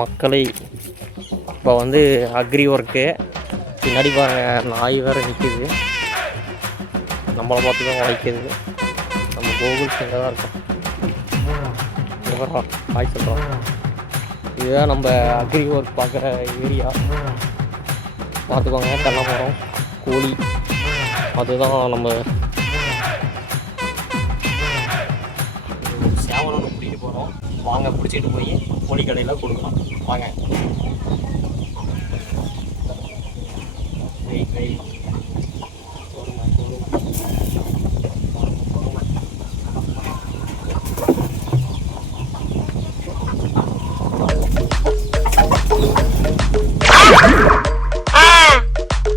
மக்களை இப்போ வந்து அக்ரி ஒர்க்கு பின்னாடி பாருங்கள், நாய் வேறு நிற்கிது, நம்மளை பார்த்து தான் வாய்க்குது. நம்ம கோகுல்ஸ் இங்கே தான் இருக்கோம். வாய் சொல்கிறோம். இதுதான் நம்ம அக்ரி ஒர்க் பார்க்குற ஏரியா. பார்த்துக்கோங்க, தென்னை மரம், கோழி, அதுதான் நம்ம சேவலோட பிடிக்கிட்டு போகிறோம். வாங்க, பிடிச்சிட்டு போய் கோழி கடையில் கொடுக்கலாம். வாங்க.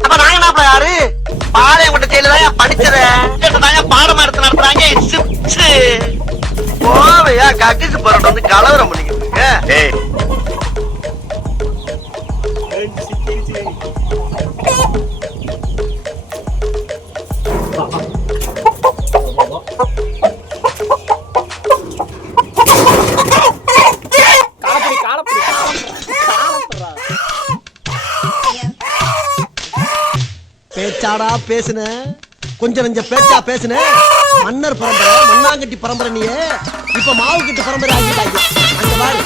அப்ப நாங்க என்ன யாரு பாளையங்கோட்டை ஜெயிலதான் படிச்சத பாடமா எடுத்து நடத்துறாங்க. போவையா கக்கிச்சு போறோம் வந்து கலவரம் பண்ணிக்கிட்டு பேச்சாடா பேசுன, கொஞ்சம் நெஞ்ச பேச்சா பேசுன. மன்னர் பரம்பரை, மண்ணாங்கட்டி பரம்பரை, நீ இப்ப மாவு கட்டி பரம்பரை ஆகிட்டாங்க. அங்க பாரு,